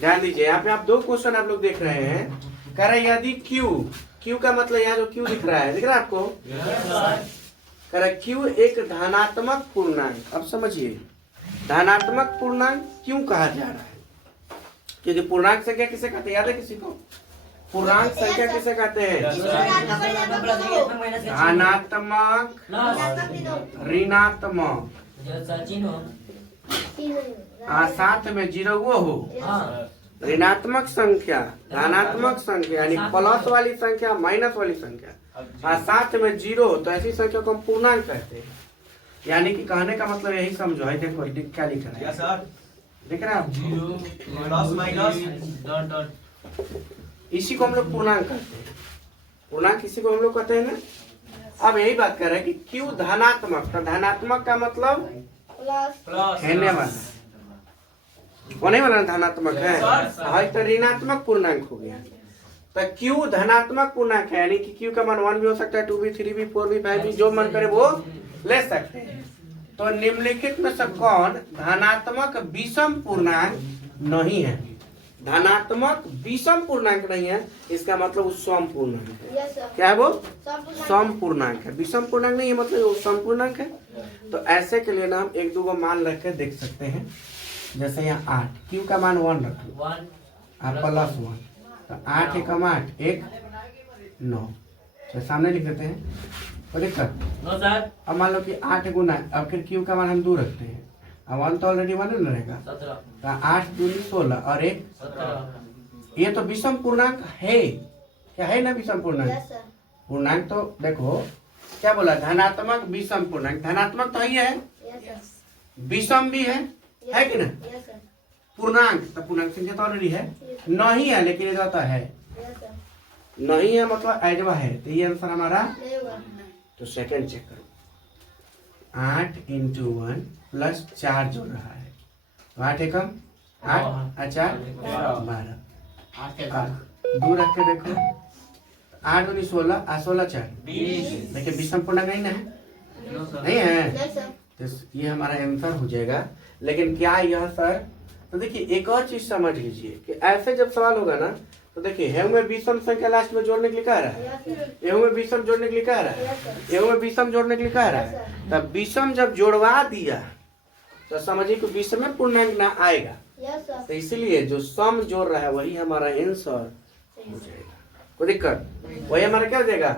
ध्यान दीजिए, यहाँ पे आप दो क्वेश्चन आप लोग देख रहे हैं। कह रहे यदि क्यू का मतलब यहाँ जो क्यू दिख रहा है, दिख रहा है आपको? कह रहा क्यू एक धनात्मक पूर्णांक। अब समझिए, धनात्मक पूर्णांक क्यों कहा जा रहा है? क्योंकि पूर्णांक संख्या किसे कहते हैं, याद है किसी को? पूर्णांक संख्या किसे कहते हैं? धनात्मक, ऋणात्मक, साथ में जीरो वो हो। ऋणात्मक संख्या, धनात्मक संख्या यानी प्लस वाली संख्या, माइनस वाली संख्या, साथ में जीरो हो तो ऐसी संख्या को हम पूर्णांक कहते हैं। यानी कि कहने का मतलब यही समझो है। देखो क्या लिख रहा है सर, देख रहे हैं आप? Zero plus minus dot dot, इसी को हम लोग पूर्णांक कहते हैं। पूर्णांक इसी को हम लोग कहते हैं ना। अब यही बात कर रहे हैं कि क्यों धनात्मक, तो धनात्मक का मतलब प्लस है वाला, होने वाला धनात्मक है तो ऋणात्मक पूर्णांक हो गया। तो क्यू धनात्मक पूर्णांक है, यानी कि क्यू का मान 1 भी हो सकता है, 2 भी, 3 भी, 4 भी, 5 भी, जो मन करे वो ले सकते हैं। तो निम्नलिखित में से कौन धनात्मक विषम पूर्णांक नहीं है? धनात्मक विषम पूर्णांक नहीं है, इसका मतलब वो सम पूर्णांक है। क्या है वो? सम पूर्णांक है। विषम पूर्णांक नहीं है, मतलब वो सम पूर्णांक है। तो ऐसे के लिए ना हम एक दो को मान रख के देख सकते हैं। जैसे यहाँ 8, क्यू का मान 1 रखो, आप प्लस 1, तो 8 एकम 8, 1 9, तो सामने लिख देते हैं। कोई दिक्कत? अब मान लो कि 8 गुना, अब फिर क्यू का मान हम 2 रखते हैं, अब 1 तो ऑलरेडी 1 रहेगा, तो 8 दूनी 16 और 1 17। ये तो विषम पूर्णांक है। क्या है ना विषम पूर्णांक? पूर्णांक तो देखो क्या बोला, धनात्मक विषम पूर्णांक। धनात्मक तो ही है, विषम भी है कि ना? पूर्णांक तो पूर्णांक संख्या तो ऑलरेडी है, नहीं है लेकिन ये जाता है, नहीं है मतलब एडवा है। तो ये आंसर हमारा। तो सेकंड चेक करो, 8 × 1 प्लस 4 जोड़ रहा है, तो 8 एकम 8 और 4 12, 2 रख के देखो, 8 दूनी 16 और 16 4 20। देखिए विषम पूर्णांक नहीं ना है, नहीं है, तो ये हमारा आंसर हो जाएगा। लेकिन क्या यह सर, तो देखिए एक और चीज समझ लीजिए कि ऐसे जब सवाल होगा ना, तो देखिए हेउ में विषम संख्या लास्ट में जोड़ने के लिए कह रहा है, हेउ में विषम जोड़ने के लिए कह रहा है, हेउ में विषम जोड़ने के लिए कह रहा है। तब विषम जब जोड़वा दिया तो समझिए कि विषम में पूर्णांक ना आएगा, तो इसलिए जो सम जोड़ रहा है वही हमारा आंसर हो जाएगा। कोई दिक्कत? वही हमारा क्या हो जाएगा?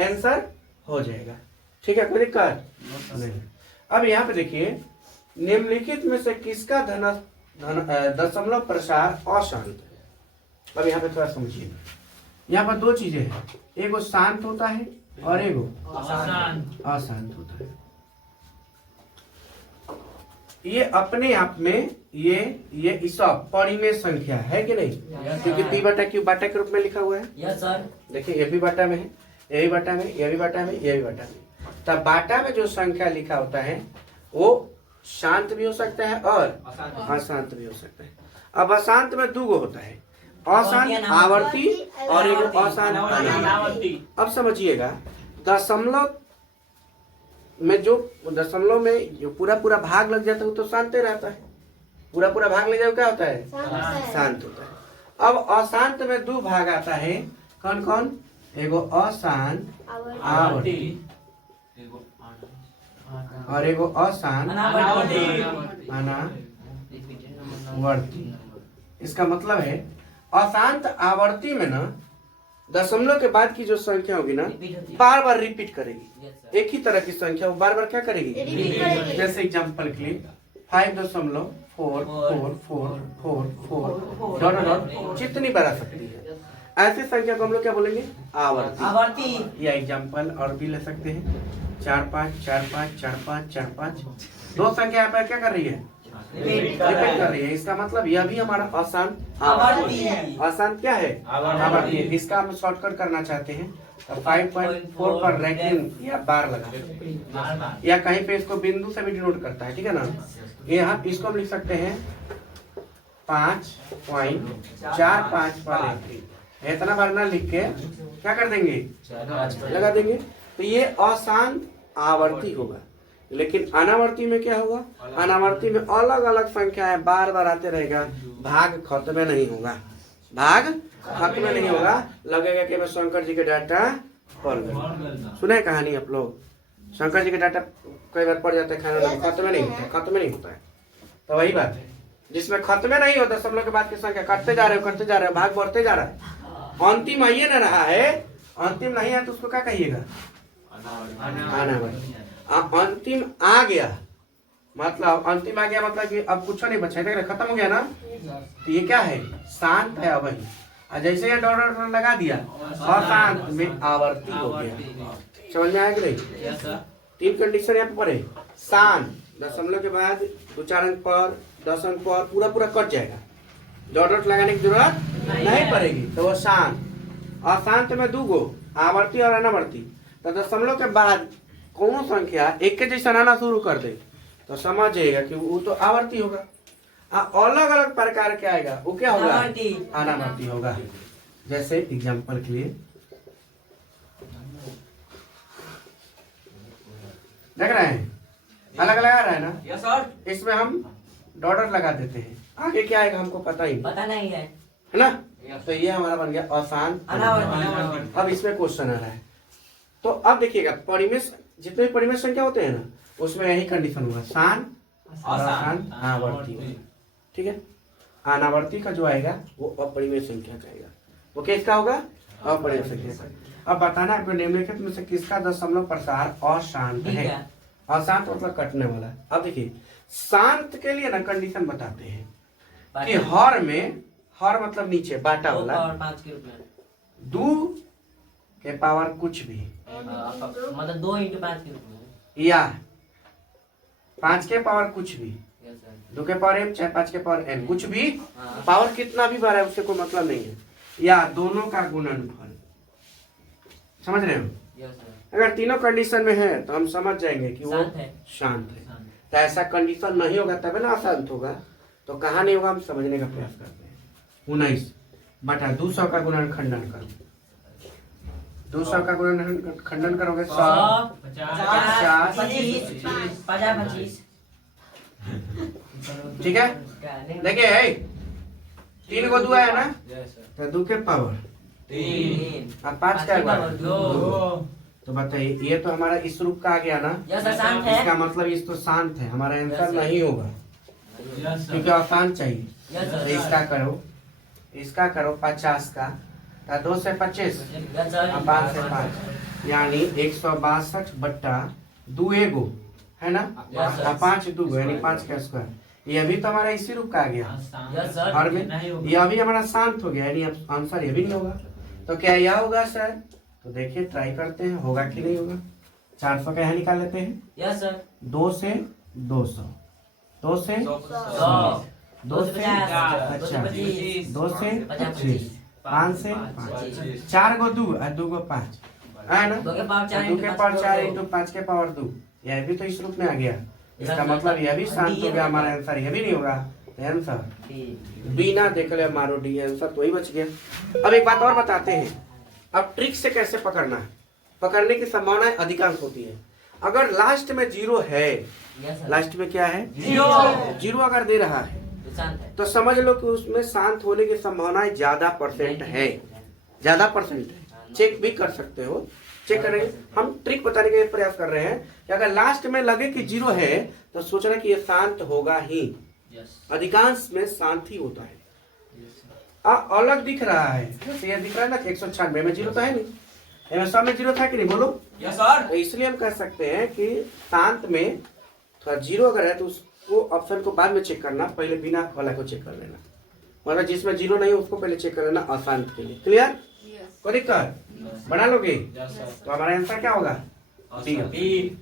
आंसर हो जाएगा। ठीक है, कोई दिक्कत नहीं। अब यहाँ पे देखिए, निम्नलिखित में से किसका दशमलव प्रसार अशांत है? अब यहाँ पे थोड़ा समझिए, यहाँ पर दो चीजें हैं, एगो शांत होता है और एगो अशांत होता है। ये अपने आप में ये सब परिमेय संख्या है कि नहीं? क्योंकि पी बटा क्यू बाटा के रूप में लिखा हुआ है। Yes sir. देखिए ये भी बाटा में है, ये भी बाटा में, ये भी बाटा में, ये भी बाटा में। तब बाटा में जो संख्या लिखा होता है वो शांत भी हो सकता है और अशांत भी हो सकता है। अब अशांत में 2 होता है, अशांत आवर्ती और एक अशांत अनावर्ती। अब समझिएगा, दशमलव में जो पूरा भाग लग जाता है वो तो शांत रहता है, पूरा भाग लग जाए क्या होता है? शांत होता है। अब अशांत में 2 भाग आता है, कौन कौन? एगो अशांत आवर्ती और एगो अशांत अनावर्ती। इसका मतलब है अशांत आवर्ती में ना दशमलव के बाद की जो संख्या होगी ना बार बार रिपीट करेगी, एक ही तरह की संख्या वो बार बार क्या करेगी? जैसे एग्जांपल के लिए 5.44444 जितनी बार आ सकती है ऐसी संख्या को हम लोग क्या बोलेंगे? आवर्ती। या एग्जांपल और भी ले सकते हैं, 4 5 4 5 4 5 4 5। 2 संख्या यहाँ पर क्या कर रही है? रिपीट कर रही है। इसका मतलब यह भी हमारा अशांत आवर्ती है। अशांत क्या है? आवर्ती है। इसका हम शॉर्टकट करना चाहते हैं तो 5.4 पर रैंकिंग या बार लगा सकते हैं, या कहीं पे इसको बिंदु से भी डिनोट करता है, ठीक है ना? यहाँ इसको हम लिख सकते हैं 5.45 पर रैंकिंग। इतना बार ना लिख के क्या कर देंगे? लगा देंगे। तो ये अशांत आवर्ती होगा। लेकिन अनावर्ती में क्या होगा? अनावर्ती में अलग अलग संख्याएं बार बार आते रहेगा, भाग खत्म नहीं होगा, भाग खत्म नहीं होगा। लगेगा कि मैं शंकर जी के डाटा पढ़ गया। सुने कहानी आप लोग? शंकर जी के डाटा कई बार पढ़ जाते हैं, खाना में खत्म नहीं होता, खत्म नहीं होता है। तो वही बात है, जिसमें खत्म नहीं होता, सब लोग के बाद की संख्या करते जा रहे हो, करते जा रहे हो, भाग बढ़ते जा रहा है, अंतिम आइए ना रहा है, अंतिम नहीं है तो उसको क्या कहिएगा? अनावर्ती। अंतिम आ गया मतलब, अंतिम आ गया मतलब कि अब कुछ नहीं बचा है, खत्म हो गया ना, तो ये क्या है? शांत है अब वही। जैसे ये डॉलर लगा दिया, अशांत में आवर्ती हो गया। समझ में आया कि नहीं? 3 कंडीशन यहाँ पे पढ़े। शांत, दशमलव के बाद 2-4 अंक पर, 10 अंक पर पूरा पूरा कट जाएगा, डॉट लगाने की जरूरत नहीं पड़ेगी, तो वो शांत। अशांत में 2 गो, आवर्ती और अनावर्ती। तो दशमलव के बाद कौन संख्या एक के जैसा आना शुरू कर दे तो समझिएगा कि वो तो आवर्ती होगा। अलग अलग प्रकार के आएगा वो क्या होगा? अनावर्ती होगा। जैसे एग्जांपल के लिए देख रहे हैं, अलग अलग आ रहा है ना? Yes sir. इसमें हम डॉलर लगा देते हैं, आगे क्या आएगा हमको पता नहीं है ना? तो ये हमारा बन गया अशांत अनावर्ती। अब इसमें क्वेश्चन आ रहा है, तो अब देखिएगा परिमेय, जितने भी परिमेय संख्या होते हैं ना, उसमें यही कंडीशन होगा, शांत और अशांत आवर्ती। ठीक है, अनावर्ती का जो आएगा वो अपरिमेय संख्या का आएगा। वो किसका होगा? अपरिमेय संख्या का। अब बताना आपको निम्नलिखित में से किसका दशमलव प्रसार अशांत है? अशांत मतलब कटने वाला है। अब देखिए, शांत के लिए ना कंडीशन बताते हैं कि हर में, हर मतलब नीचे बाटा वाला, 2 के पावर कुछ भी, मतलब 2 × 5 के रूप में, या 5 के पावर कुछ भी, 2 के पावर m चाहे 5 के पावर n, कुछ भी पावर कितना भी बार है उससे कोई मतलब नहीं है, या दोनों का गुणनफल। समझ रहे हो? अगर तीनों कंडीशन में है तो हम समझ जाएंगे कि वो शांत है। तो ऐसा कंडीशन नहीं होगा तब ना अशांत होगा। तो कहाँ नहीं होगा हम समझने का प्रयास करते हैं। 19/200 का गुणनखंडन करो, 200 का गुणनखंडन करोगे 100, 50, 25। ठीक है। देखिए 3 को 2 है ना, तो 2 के पावर 3 और 5 का पावर 2। तो बताइए, ये तो हमारा इस रूप का आ गया ना? इसका मतलब इस तो शांत है, हमारा आंसर नहीं होगा क्योंकि अशांत चाहिए। तो इसका करो 50 का, 2 से 25 और 5 से 5, यानी 162/2 एगो है ना, और 5 2 यानी 5 का स्क्वायर। ये भी तो हमारा इसी रूप का आ गया, और ये भी हमारा शांत हो गया, यानी आंसर ये भी नहीं होगा। तो क्या यह होगा सर? तो देखिए ट्राई करते हैं होगा कि नहीं होगा। 400 का यहाँ निकाल लेते हैं। Yes sir. 2 से 200, 2 से 100, 2 से 50, 2 से 25, 5 से 5, 4 को 2 और 2 को 5 है ना, 2 के पावर 4 × 5 के पावर 2। यह भी तो इस रूप में आ गया, इसका मतलब यह भी शांत हो गया, हमारा आंसर यह भी नहीं होगा। आंसर बिना देख ले मारो डी, आंसर तो ही बच गया। अब एक बात और बताते हैं, अब ट्रिक से कैसे पकड़ना है। पकड़ने की संभावनाएं अधिकांश होती है। अगर लास्ट में 0 है, लास्ट में क्या है? 0 अगर दे रहा है तो समझ लो कि उसमें शांत होने की संभावनाएं ज्यादा परसेंट है, ज्यादा परसेंट है। चेक भी कर सकते हो, चेक करेंगे। हम ट्रिक बताने के प्रयास कर रहे हैं कि अगर लास्ट में लगे कि 0 है तो सोचना कि ये शांत होगा ही। अधिकांश में शांत ही होता है। अलग दिख रहा है, जैसे ये दिख रहा है ना 196 में 0 तो है नहीं, सब में 0 था कि नहीं? बोलो यस सर। तो इसलिए हम कह सकते हैं कि शांत में थोड़ा 0 अगर है तो उसको ऑप्शन को बाद में चेक करना, पहले बिना वाला को चेक कर लेना। मतलब जिसमें 0 नहीं उसको पहले चेक कर लेना अशांत के लिए। क्लियर? कोई दिक्कत? बना लोगे? तो हमारा आंसर क्या होगा? बी।